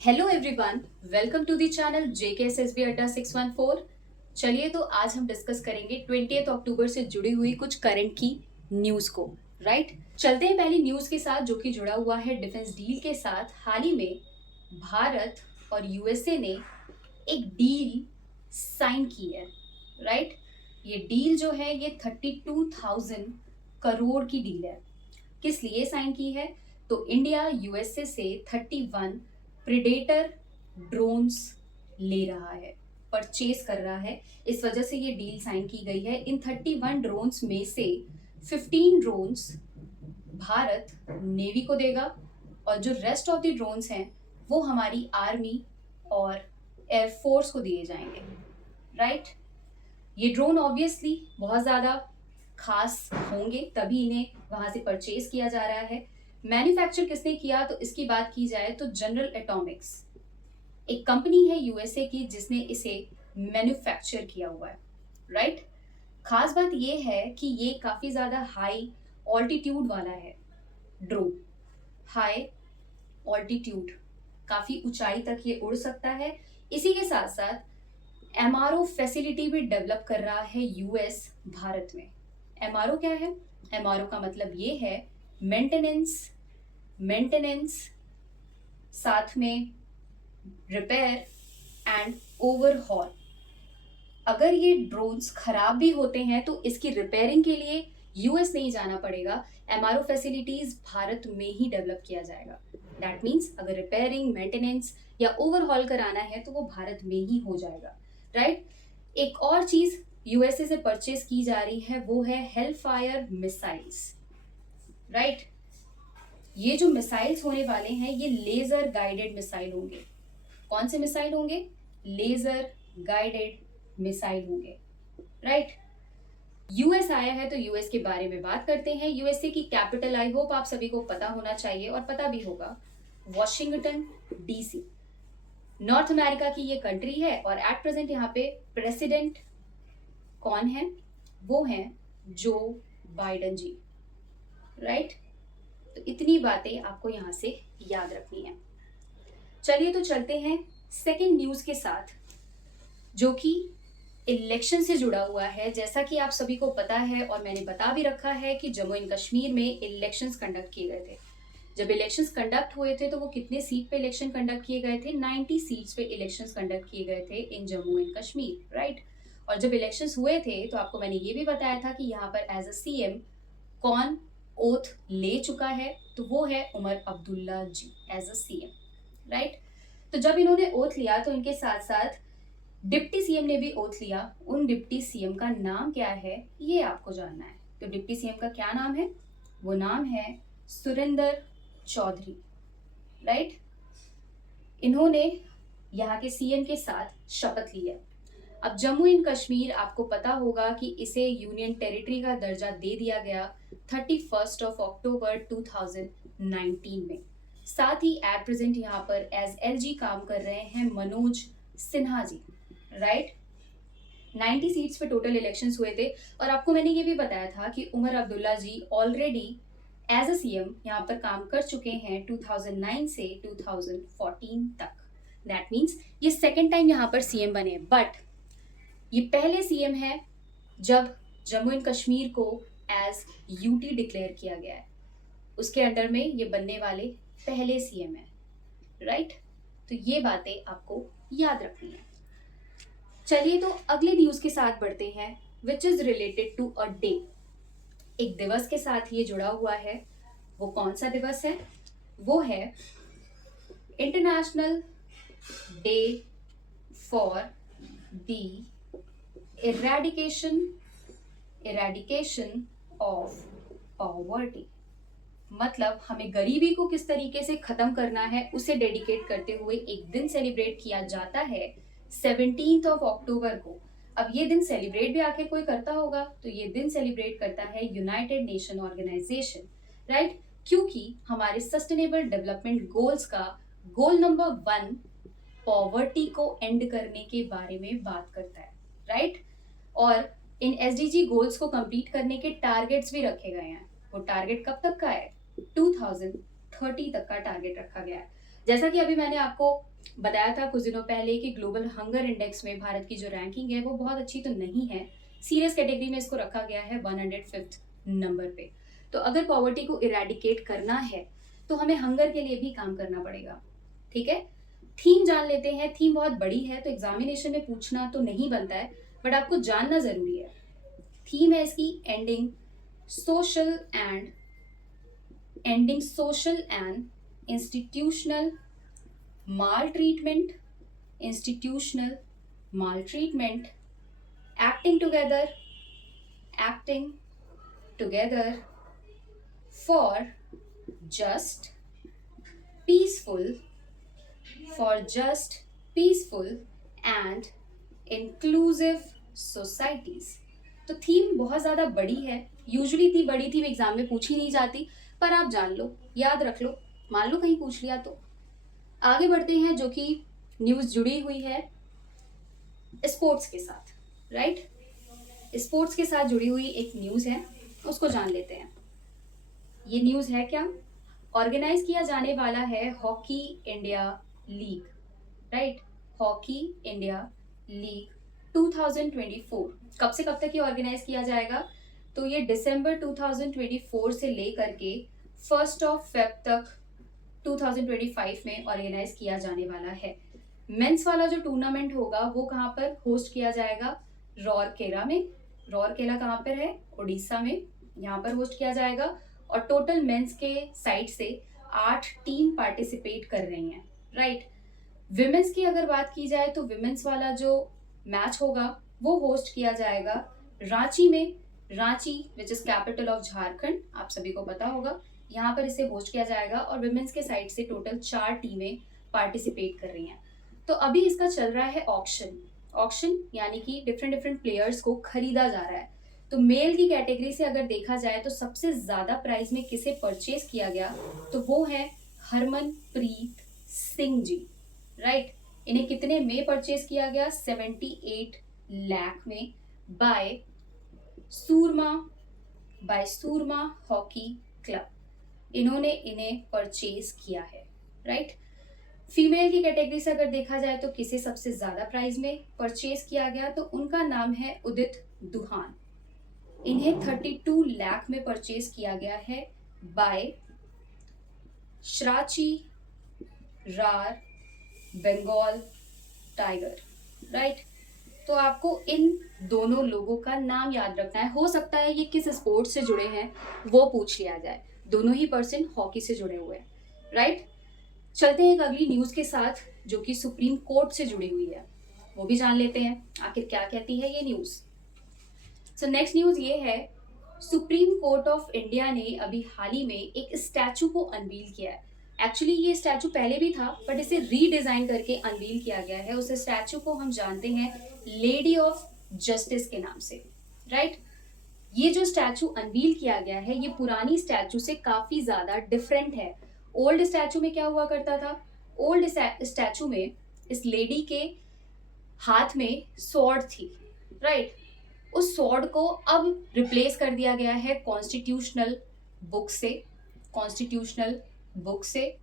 Hello everyone, welcome to the channel JKSSB Adda 614। चलिए तो आज हम डिस्कस करेंगे 20 अक्टूबर से जुड़ी हुई कुछ करंट की न्यूज को। राइट, चलते हैं पहली न्यूज के साथ जो कि जुड़ा हुआ है डिफेंस डील के साथ। हाल ही में भारत और यूएसए ने एक डील साइन की है। राइट, ये डील जो है ये 32,000 करोड़ की डील है। किस लिए साइन की है? तो इंडिया यूएसए से 31 प्रीडेटर ड्रोन्स ले रहा है, परचेज कर रहा है। इस वजह से ये डील साइन की गई है। इन 31 ड्रोन्स में से 15 ड्रोन्स भारत नेवी को देगा और जो रेस्ट ऑफ द ड्रोन्स हैं वो हमारी आर्मी और एयरफोर्स को दिए जाएंगे। राइट, ये ड्रोन ऑब्वियसली बहुत ज़्यादा खास होंगे, तभी इन्हें वहां से परचेज किया जा रहा है। मैन्युफैक्चर किसने किया तो इसकी बात की जाए तो जनरल एटॉमिक्स एक कंपनी है यूएसए की जिसने इसे मैन्युफैक्चर किया हुआ है। राइट, खास बात यह है कि ये काफी ज्यादा हाई ऑल्टीट्यूड वाला है ड्रोन। हाई ऑल्टीट्यूड, काफी ऊंचाई तक ये उड़ सकता है। इसी के साथ साथ एमआरओ फैसिलिटी भी डेवलप कर रहा है यूएस भारत में। एमआरओ क्या है? एमआरओ का मतलब ये है मेंटेनेंस साथ में रिपेयर एंड ओवरहॉल। अगर ये ड्रोन्स खराब भी होते हैं तो इसकी रिपेयरिंग के लिए यूएस नहीं जाना पड़ेगा, एमआरओ फैसिलिटीज भारत में ही डेवलप किया जाएगा। दैट मीन्स अगर रिपेयरिंग, मेंटेनेंस या ओवरहॉल कराना है तो वो भारत में ही हो जाएगा। राइट, एक और चीज यूएसए से परचेज की जा रही है वो है हेलफायर मिसाइल्स। राइट, ये जो मिसाइल्स होने वाले हैं ये लेजर गाइडेड मिसाइल होंगे। कौन से मिसाइल होंगे? लेजर गाइडेड मिसाइल होंगे। राइट, यूएस आया है तो यूएस के बारे में बात करते हैं। यूएसए की कैपिटल आई होप आप सभी को पता होना चाहिए और पता भी होगा, वॉशिंगटन डीसी। नॉर्थ अमेरिका की ये कंट्री है और एट प्रेजेंट यहाँ पे प्रेसिडेंट कौन है? वो हैं जो बाइडन जी। राइट, तो इतनी बातें आपको यहाँ से याद रखनी है। चलिए तो चलते हैं सेकेंड न्यूज के साथ जो कि इलेक्शन से जुड़ा हुआ है। जैसा कि आप सभी को पता है और मैंने बता भी रखा है कि जम्मू एंड कश्मीर में इलेक्शंस कंडक्ट किए गए थे। जब इलेक्शंस कंडक्ट हुए थे तो वो कितने सीट पे इलेक्शन कंडक्ट किए गए थे? 90 सीट्स पे इलेक्शंस कंडक्ट किए गए थे इन जम्मू एंड कश्मीर। राइट, और जब इलेक्शंस हुए थे तो आपको मैंने ये भी बताया था कि यहाँ पर एज अ सीएम कौन ओथ ले चुका है, तो वो है उमर अब्दुल्ला जी एज अ सीएम। राइट, तो जब इन्होंने ओथ लिया तो इनके साथ साथ डिप्टी सीएम ने भी ओथ लिया। उन डिप्टी सीएम का नाम क्या है ये आपको जानना है। तो डिप्टी सीएम का क्या नाम है? वो नाम है सुरेंद्र चौधरी। राइट, इन्होंने यहाँ के सीएम के साथ शपथ ली है। अब जम्मू एंड कश्मीर आपको पता होगा कि इसे यूनियन टेरिटरी का दर्जा दे दिया गया 31 अक्टूबर 2019 में। साथ ही एट प्रेजेंट यहाँ पर एज एलजी काम कर रहे हैं मनोज सिन्हा जी। राइट, 90 सीट्स पे टोटल इलेक्शंस हुए थे और आपको मैंने ये भी बताया था कि उमर अब्दुल्ला जी ऑलरेडी एज अ सीएम यहाँ पर काम कर चुके हैं 2009 से 2014 तक। दैट मीन्स ये सेकेंड टाइम यहाँ पर सीएम बने, बट ये पहले सीएम है जब जम्मू एंड कश्मीर को एज यूटी डिक्लेयर किया गया है। उसके अंडर में ये बनने वाले पहले सीएम है। राइट, तो ये बातें आपको याद रखनी है। चलिए तो अगले न्यूज के साथ बढ़ते हैं which is related to a day. एक दिवस के साथ ये जुड़ा हुआ है। वो कौन सा दिवस है? वो है international day for the eradication of poverty. मतलब हमें गरीबी को किस तरीके से खत्म करना है उसे डेडिकेट करते हुए एक दिन सेलिब्रेट किया जाता है 17 अक्टूबर को। अब ये दिन सेलिब्रेट भी आखिर कोई करता होगा तो ये दिन सेलिब्रेट करता है यूनाइटेड नेशन ऑर्गेनाइजेशन। राइट, क्योंकि हमारे सस्टेनेबल डेवलपमेंट गोल्स का गोल नंबर 1 पॉवर्टी को एंड करने के बारे में बात करता है। राइट, और इन एसडीजी गोल्स को कंप्लीट करने के टारगेट्स भी रखे गए हैं। वो टारगेट कब तक का है? 2030 तक का टारगेट रखा गया है। जैसा कि अभी मैंने आपको बताया था कुछ दिनों पहले कि ग्लोबल हंगर इंडेक्स में भारत की जो रैंकिंग है वो बहुत अच्छी तो नहीं है, सीरियस कैटेगरी में इसको रखा गया है 105th नंबर पे। तो अगर पॉवर्टी को इरेडिकेट करना है तो हमें हंगर के लिए भी काम करना पड़ेगा। ठीक है, थीम जान लेते हैं। थीम बहुत बड़ी है तो एग्जामिनेशन में पूछना तो नहीं बनता है, बट आपको जानना जरूरी है। थीम है इसकी social and ending social and institutional maltreatment, institutional maltreatment, acting together, acting together for just peaceful, for just peaceful and inclusive societies। तो थीम बहुत ज़्यादा बड़ी है, यूजुअली इतनी बड़ी थीम एग्जाम में पूछी नहीं जाती, पर आप जान लो, याद रख लो, मान लो कहीं पूछ लिया तो। आगे बढ़ते हैं, जो कि न्यूज़ जुड़ी हुई है स्पोर्ट्स के साथ, राइट। स्पोर्ट्स के साथ जुड़ी हुई एक न्यूज़ है, उसको जान लेते हैं। ये न्यूज़ है क्या? ऑर्गेनाइज किया जाने वाला है hockey India league, right. Hockey India league 2024 कब से कब तक ये ऑर्गेनाइज किया जाएगा? तो ये दिसंबर 2024 से लेकर के 1 फेब तक 2025 में ऑर्गेनाइज किया जाने वाला है। मेंस वाला जो टूर्नामेंट होगा वो कहाँ पर होस्ट किया जाएगा? रौरकेला में। रौरकेला कहाँ पर है? उड़ीसा में, यहाँ पर होस्ट किया जाएगा। और टोटल मेंस के साइड से 8 टीम पार्टिसिपेट कर रही हैं, राइट। विमेंस की अगर बात की जाए तो विमेंस वाला जो मैच होगा वो होस्ट किया जाएगा रांची में। Ranchi which is capital of Jharkhand, आप सभी को पता होगा, यहाँ पर इसे होस्ट किया जाएगा। और विमेंस के साइड से टोटल 4 टीमें पार्टिसिपेट कर रही हैं। तो अभी इसका चल रहा है ऑक्शन यानी कि डिफरेंट प्लेयर्स को खरीदा जा रहा है। तो मेल की कैटेगरी से अगर देखा जाए तो सबसे ज्यादा प्राइस में किसे परचेज किया गया तो वो है हरमनप्रीत सिंह जी, राइट। इन्हें कितने में परचेज किया गया? 78 लाख में बाय सूरमा हॉकी क्लब, इन्होंने इन्हें परचेज किया है, राइट। फीमेल की कैटेगरी से अगर देखा जाए तो किसे सबसे ज्यादा प्राइस में परचेज किया गया तो उनका नाम है उदित दुहान। इन्हें 32 लाख में परचेज किया गया है बाय श्राची रार बंगाल टाइगर, राइट। तो आपको इन दोनों लोगों का नाम याद रखना है। हो सकता है ये किस स्पोर्ट से जुड़े हैं वो पूछ लिया जाए। दोनों ही पर्सन हॉकी से जुड़े हुए हैं, राइट। चलते हैं एक अगली न्यूज के साथ जो कि सुप्रीम कोर्ट से जुड़ी हुई है, वो भी जान लेते हैं आखिर क्या कहती है ये न्यूज। सो नेक्स्ट न्यूज ये है, सुप्रीम कोर्ट ऑफ इंडिया ने अभी हाल ही में एक स्टैचू को अनवील किया है। एक्चुअली ये स्टैचू पहले भी था बट इसे रीडिजाइन करके अनवील किया गया है। उस स्टैचू को हम जानते हैं लेडी ऑफ जस्टिस के नाम से, राइट। ये जो स्टैचू अनवील किया गया है ये पुरानी स्टैचू से काफी ज्यादा डिफरेंट है। ओल्ड स्टैचू में क्या हुआ करता था? ओल्ड स्टैचू में इस लेडी के हाथ में स्वॉर्ड थी, राइट। उस स्वॉर्ड को अब रिप्लेस कर दिया गया है कॉन्स्टिट्यूशनल बुक से।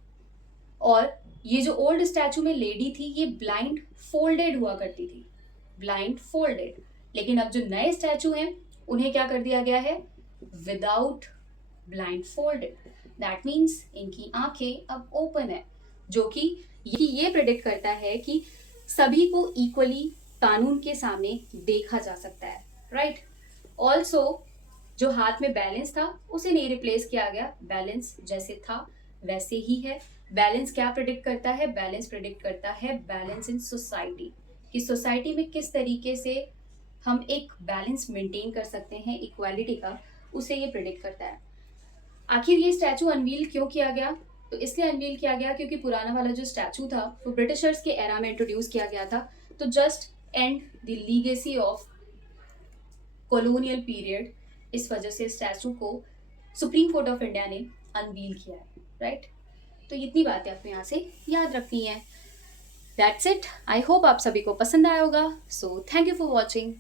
और ये जो ओल्ड स्टैचू में लेडी थी ये ब्लाइंड फोल्डेड हुआ करती थी, ब्लाइंड फोल्डेड। लेकिन अब जो नए स्टैचू हैं उन्हें क्या कर दिया गया है? Without blind folded. That means इनकी आंखें अब ओपन है, जो कि ये प्रेडिक्ट करता है कि सभी को इक्वली कानून के सामने देखा जा सकता है, राइट। ऑल्सो जो हाथ में बैलेंस था उसे नहीं रिप्लेस किया गया, बैलेंस जैसे था वैसे ही है। बैलेंस क्या प्रेडिक्ट करता है? बैलेंस प्रेडिक्ट करता है बैलेंस इन सोसाइटी, कि सोसाइटी में किस तरीके से हम एक बैलेंस मेंटेन कर सकते हैं इक्वालिटी का, उसे ये प्रेडिक्ट करता है। आखिर ये स्टैचू अनवील क्यों किया गया? तो इसलिए अनवील किया गया क्योंकि पुराना वाला जो स्टैचू था वो ब्रिटिशर्स के एरा में इंट्रोड्यूस किया गया था, तो just and the legacy of colonial period. इस वजह से स्टैचू को सुप्रीम कोर्ट ऑफ इंडिया ने अनवील किया है, राइट। तो इतनी बातें आपको यहाँ से याद रखनी है। That's it. आई होप आप सभी को पसंद आया होगा। So thank you for watching.